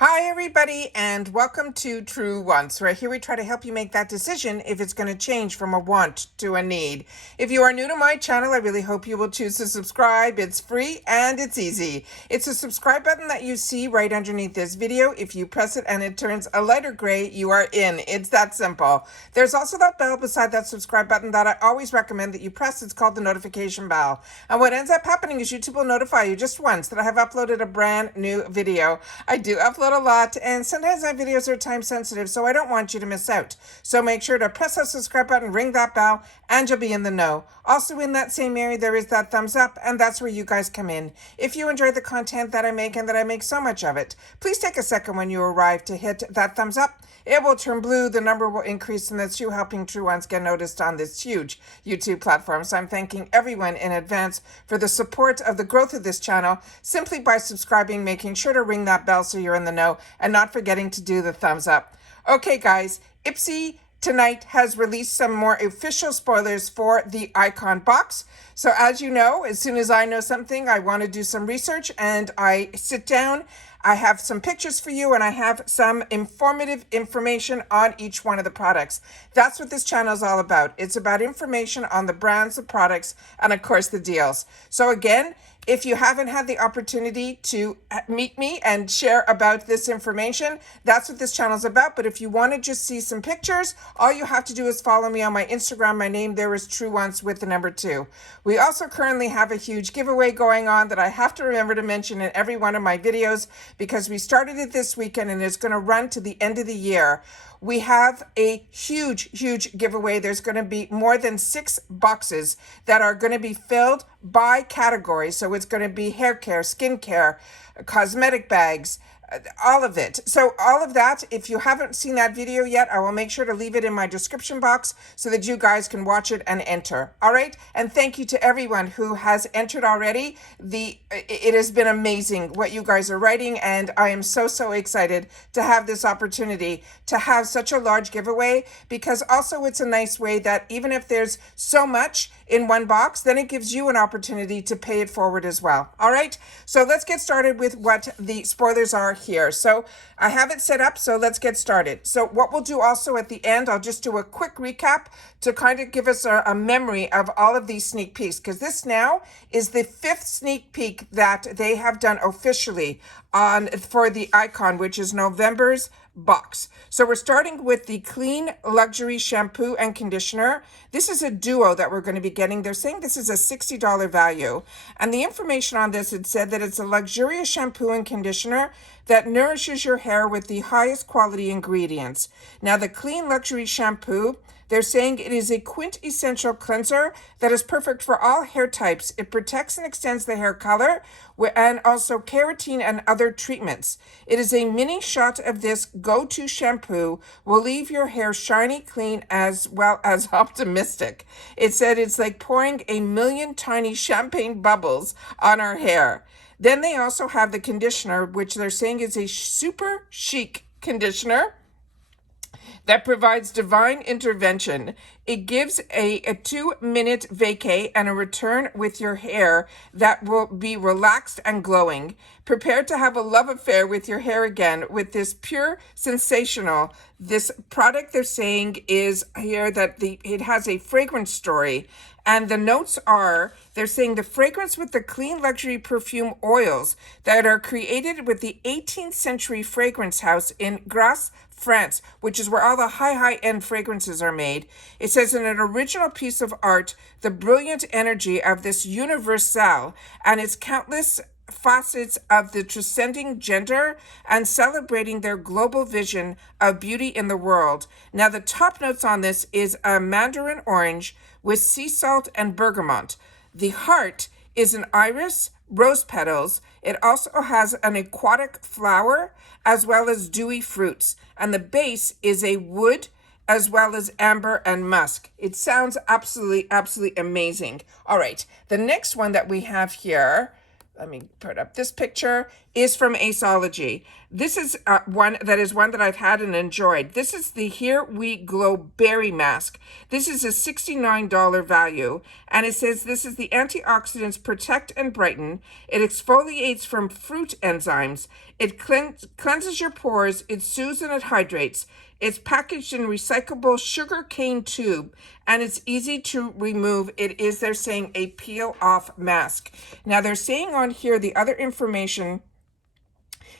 Hi, everybody, and welcome to True Wants, where here we try to help you make that decision if it's going to change from a want to a need. If you are new to my channel, I really hope you will choose to subscribe. It's free and it's easy. It's a subscribe button that you see right underneath this video. If you press it and it turns a lighter gray, you are in. It's that simple. There's also that bell beside that subscribe button that I always recommend that you press. It's called the notification bell. And what ends up happening is YouTube will notify you just once that I have uploaded a brand new video. I do upload a lot, and sometimes my videos are time sensitive, so I don't want you to miss out. So make sure to press that subscribe button, ring that bell, and you'll be in the know. Also in that same area, there is that thumbs up, and that's where you guys come in. If you enjoy the content that I make and that I make so much of it, please take a second when you arrive to hit that thumbs up. It will turn blue, the number will increase, and that's you helping True Ones get noticed on this huge YouTube platform. So I'm thanking everyone in advance for the support of the growth of this channel, simply by subscribing, making sure to ring that bell so you're in the know, and not forgetting to do the thumbs up. Okay, guys, IPSY tonight has released some more official spoilers for the Icon box. So as you know, as soon as I know something, I want to do some research, and I sit down. I have some pictures for you, and I have some informative information on each one of the products. That's what this channel is all about. It's about information on the brands, the products, and of course the deals. So again, if you haven't had the opportunity to meet me and share about this information, that's what this channel is about. But if you want to just see some pictures, all you have to do is follow me on my Instagram. My name there is True Ones with the number 2. We also currently have a huge giveaway going on that I have to remember to mention in every one of my videos, because we started it this weekend and it's going to run to the end of the year. We have a huge giveaway. There's going to be more than 6 boxes that are going to be filled by category. So it's going to be hair care, skin care, cosmetic bags, all of it. So all of that, if you haven't seen that video yet, I will make sure to leave it in my description box so that you guys can watch it and enter. All right. And thank you to everyone who has entered already. It has been amazing what you guys are writing, and I am so excited to have this opportunity to have such a large giveaway, because also it's a nice way that even if there's so much in one box, then it gives you an opportunity to pay it forward as well. All right. So let's get started with what the spoilers are here. So I have it set up, so let's get started. So what we'll do also at the end, I'll just do a quick recap to kind of give us a memory of all of these sneak peeks, because this now is the 5th sneak peek that they have done officially for the Icon, which is November's box. So we're starting with the Clean Luxury Shampoo and Conditioner. This is a duo that we're going to be getting. They're saying this is a $60 value. And the information on this, it said that it's a luxurious shampoo and conditioner that nourishes your hair with the highest quality ingredients. Now, the Clean Luxury Shampoo, they're saying it is a quintessential cleanser that is perfect for all hair types. It protects and extends the hair color and also keratin and other treatments. It is a mini shot of this go-to shampoo will leave your hair shiny, clean, as well as optimistic. It said it's like pouring a million tiny champagne bubbles on our hair. Then they also have the conditioner, which they're saying is a super chic conditioner that provides divine intervention. It gives a 2-minute vacay and a return with your hair that will be relaxed and glowing. Prepare to have a love affair with your hair again with this pure sensational. This product, they're saying, is here that it has a fragrance story. And the notes are, they're saying the fragrance with the clean luxury perfume oils that are created with the 18th century fragrance house in Grasse, France, which is where all the high-end fragrances are made. It says in an original piece of art, the brilliant energy of this universal and its countless facets of the transcending gender and celebrating their global vision of beauty in the world. Now, the top notes on this is a mandarin orange with sea salt and bergamot. The heart is an iris, rose petals. It also has an aquatic flower as well as dewy fruits. And the base is a wood as well as amber and musk. It sounds absolutely amazing. All right, the next one that we have here, let me put up this picture, is from Aceology. This is one that I've had and enjoyed. This is the Here We Glow Berry Mask. This is a $69 value, and it says this is the antioxidants protect and brighten. It exfoliates from fruit enzymes. It cleanses your pores. It soothes and it hydrates. It's packaged in recyclable sugar cane tube, and it's easy to remove. It is, they're saying, a peel-off mask. Now, they're saying on here the other information.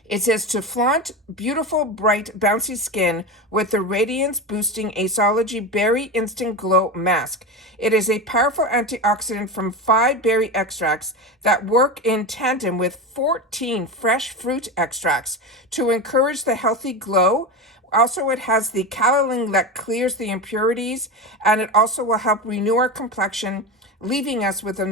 It says to flaunt beautiful, bright, bouncy skin with the radiance boosting Aceology Berry Instant Glow Mask. It is a powerful antioxidant from 5 berry extracts that work in tandem with 14 fresh fruit extracts to encourage the healthy glow. Also, it has the kaolin that clears the impurities, and it also will help renew our complexion, leaving us with a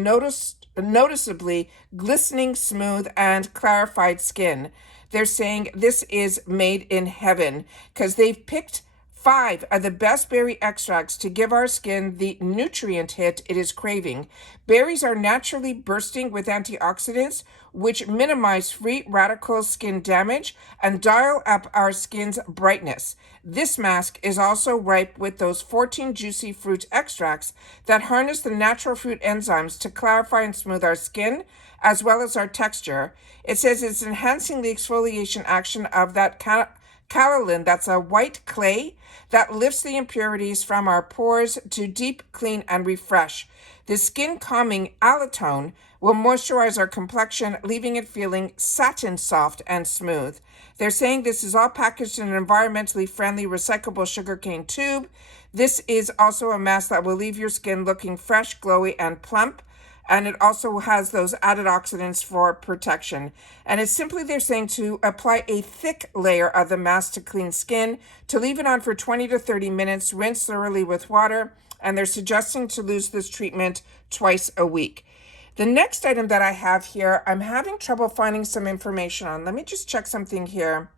noticeably glistening, smooth, and clarified skin. They're saying this is made in heaven because they've picked 5 of the best berry extracts to give our skin the nutrient hit it is craving. Berries are naturally bursting with antioxidants, which minimize free radical skin damage and dial up our skin's brightness. This mask is also ripe with those 14 juicy fruit extracts that harness the natural fruit enzymes to clarify and smooth our skin, as well as our texture. It says it's enhancing the exfoliation action of that kaolin, that's a white clay that lifts the impurities from our pores to deep clean and refresh. The skin calming allantoin will moisturize our complexion, leaving it feeling satin soft and smooth. They're saying this is all packaged in an environmentally friendly recyclable sugarcane tube. This is also a mask that will leave your skin looking fresh, glowy, and plump. And it also has those added oxidants for protection. And it's simply, they're saying, to apply a thick layer of the mask to clean skin, to leave it on for 20 to 30 minutes, rinse thoroughly with water, and they're suggesting to use this treatment twice a week. The next item that I have here, I'm having trouble finding some information on. Let me just check something here.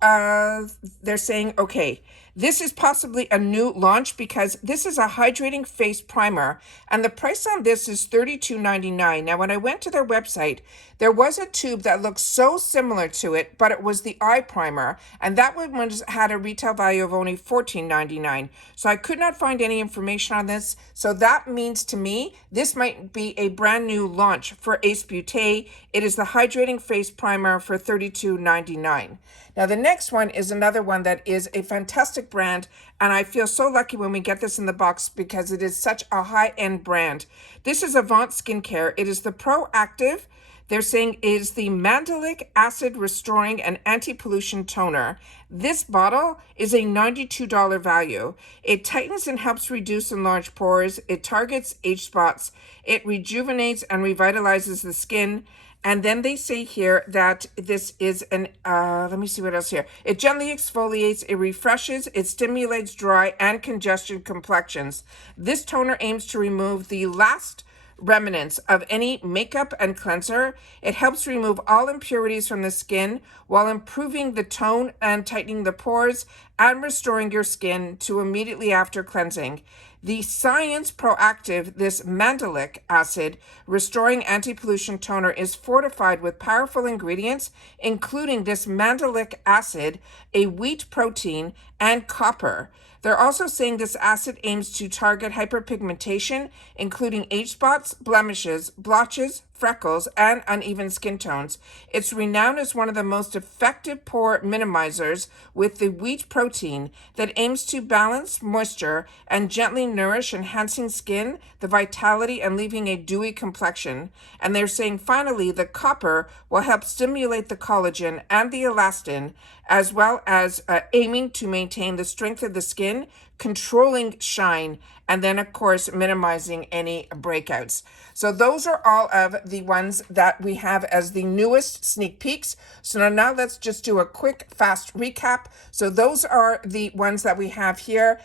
They're saying, okay, this is possibly a new launch because this is a hydrating face primer, and the price on this is $32.99. Now, when I went to their website, there was a tube that looked so similar to it, but it was the eye primer, and that one had a retail value of only $14.99. So I could not find any information on this. So that means to me, this might be a brand new launch for Ace Beauté. It is the hydrating face primer for $32.99. Now, the next one is another one that is a fantastic brand, and I feel so lucky when we get this in the box because it is such a high-end brand. This is Avant Skincare. It is the Proactive. They're saying is the Mandelic Acid Restoring and Anti-Pollution Toner. This bottle is a $92 value. It tightens and helps reduce enlarged pores. It targets age spots. It rejuvenates and revitalizes the skin. And then they say here that this is an, let me see what else here. It gently exfoliates, it refreshes, it stimulates dry and congested complexions. This toner aims to remove the last remnants of any makeup and cleanser. It helps remove all impurities from the skin while improving the tone and tightening the pores and restoring your skin to immediately after cleansing. The Science Proactive, this Mandelic Acid Restoring Anti-Pollution Toner is fortified with powerful ingredients, including this mandelic acid, a wheat protein, and copper. They're also saying this acid aims to target hyperpigmentation, including age spots, blemishes, blotches, freckles, and uneven skin tones. It's renowned as one of the most effective pore minimizers with the wheat protein that aims to balance moisture and gently nourish, enhancing skin, the vitality, and leaving a dewy complexion. And they're saying finally, the copper will help stimulate the collagen and the elastin, as well as aiming to maintain the strength of the skin, controlling shine, and then of course minimizing any breakouts. So those are all of the ones that we have as the newest sneak peeks. So now let's just do a quick fast recap. So those are the ones that we have here.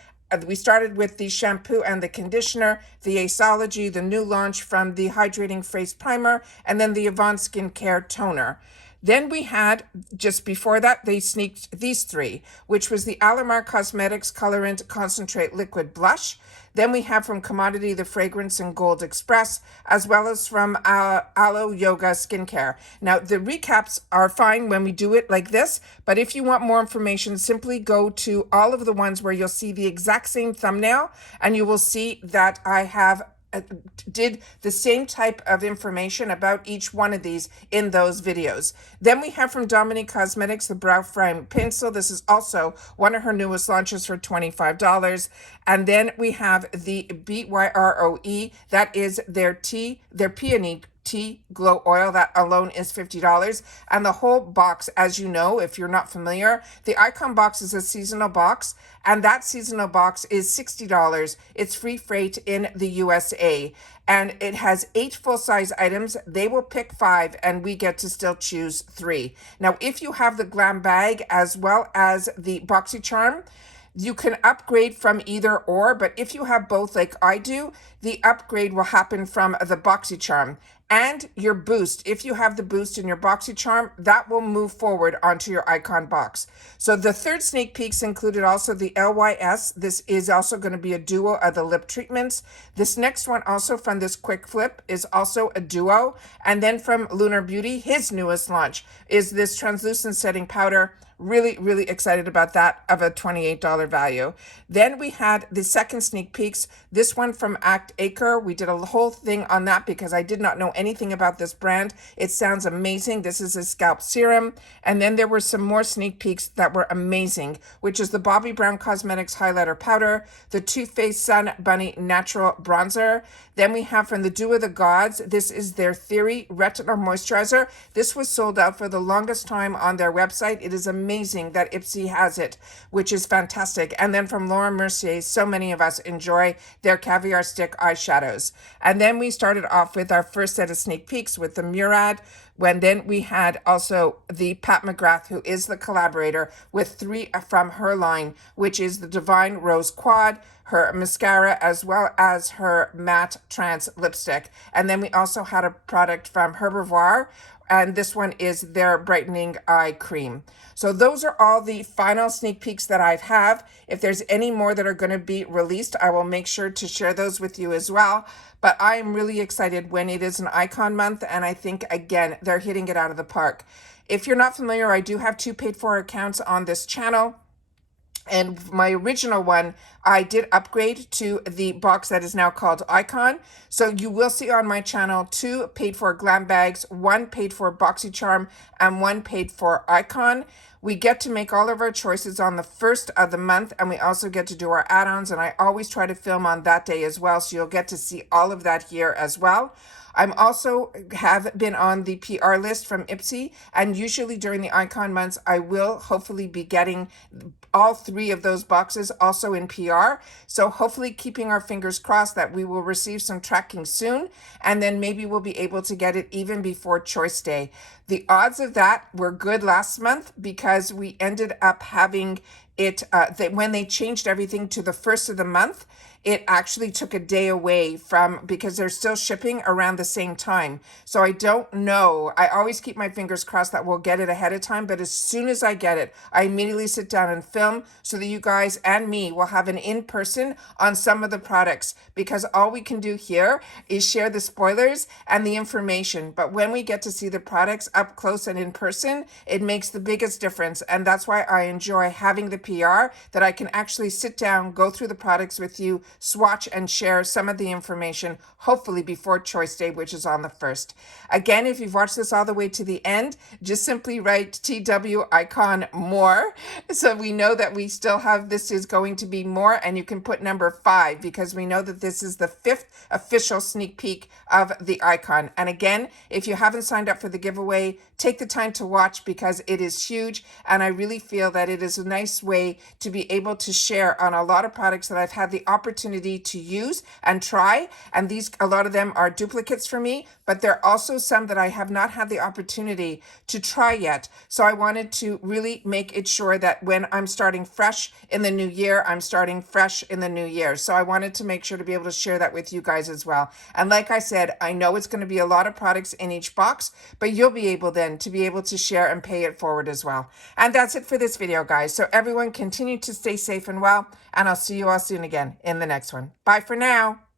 We started with the shampoo and the conditioner, the Aceology, the new launch from the Hydrating Face Primer, and then the Avant Skincare Toner. Then we had, just before that, they sneaked these three, which was the Alamar Cosmetics Colorant Concentrate Liquid Blush. Then we have from Commodity the Fragrance in Gold Express, as well as from Aloe Yoga Skincare. Now, the recaps are fine when we do it like this, but if you want more information, simply go to all of the ones where you'll see the exact same thumbnail, and you will see that I have did the same type of information about each one of these in those videos. Then we have from Dominique Cosmetics the Brow Frame Pencil. This is also one of her newest launches for $25. And then we have the BYROE. That is their peony tea glow oil. That alone is $50. And the whole box, as you know, if you're not familiar, the Icon box is a seasonal box, and that seasonal box is $60. It's free freight in the USA, and it has 8 full-size items. They will pick 5, and we get to still choose 3. Now, if you have the glam bag as well as the BoxyCharm, you can upgrade from either or, but if you have both like I do, the upgrade will happen from the BoxyCharm. And your boost, if you have the boost in your BoxyCharm, that will move forward onto your Icon box. So the third sneak peeks included also the LYS. This is also going to be a duo of the lip treatments. This next one also from this quick flip is also a duo. And then from Lunar Beauty, his newest launch is this translucent setting powder. Really, really excited about that, of a $28 value. Then we had the second sneak peeks. This one from Act Acre. We did a whole thing on that because I did not know anything about this brand. It sounds amazing. This is a scalp serum. And then there were some more sneak peeks that were amazing, which is the Bobbi Brown Cosmetics Highlighter Powder, the Too Faced Sun Bunny Natural Bronzer. Then we have from the Dew of the Gods, this is their Theory Retinol Moisturizer. This was sold out for the longest time on their website. It is amazing that IPSY has it, which is fantastic. And then from Laura Mercier, so many of us enjoy their Caviar Stick eyeshadows. And then we started off with our first set of sneak peeks with the Murad, when then we had also the Pat McGrath, who is the collaborator, with 3 from her line, which is the Divine Rose Quad, her mascara, as well as her matte trance lipstick. And then we also had a product from Herbivoire, and this one is their brightening eye cream. So those are all the final sneak peeks that I have. If there's any more that are going to be released, I will make sure to share those with you as well. But I am really excited when it is an Icon month, and I think, again, they're hitting it out of the park. If you're not familiar, I do have 2 paid-for accounts on this channel. And my original one, I did upgrade to the box that is now called Icon. So you will see on my channel 2 paid for glam bags, 1 paid for BoxyCharm, and 1 paid for Icon. We get to make all of our choices on the first of the month, and we also get to do our add-ons, and I always try to film on that day as well, so you'll get to see all of that here as well. I'm also have been on the PR list from IPSY, and usually during the Icon months, I will hopefully be getting all 3 of those boxes also in PR. So hopefully keeping our fingers crossed that we will receive some tracking soon, and then maybe we'll be able to get it even before Choice Day. The odds of that were good last month because we ended up having it, when they changed everything to the first of the month, it actually took a day away from, because they're still shipping around the same time. So I don't know. I always keep my fingers crossed that we'll get it ahead of time. But as soon as I get it, I immediately sit down and film so that you guys and me will have an in-person on some of the products, because all we can do here is share the spoilers and the information. But when we get to see the products up close and in person, it makes the biggest difference. And that's why I enjoy having the PR, that I can actually sit down, go through the products with you, swatch and share some of the information, hopefully before Choice Day, which is on the 1st. Again, if you've watched this all the way to the end, just simply write TW Icon more, so we know that we still have, this is going to be more, and you can put number 5 because we know that this is the 5th official sneak peek of the Icon. And again, if you haven't signed up for the giveaway, take the time to watch because it is huge, and I really feel that it is a nice way to be able to share on a lot of products that I've had the opportunity opportunity to use and try. And these, a lot of them are duplicates for me, but there are also some that I have not had the opportunity to try yet. So I wanted to really make it sure that when I'm starting fresh in the new year, I'm starting fresh in the new year. So I wanted to make sure to be able to share that with you guys as well. And like I said, I know it's going to be a lot of products in each box, but you'll be able then to be able to share and pay it forward as well. And that's it for this video, guys. So everyone continue to stay safe and well, and I'll see you all soon again in the next one. Bye for now.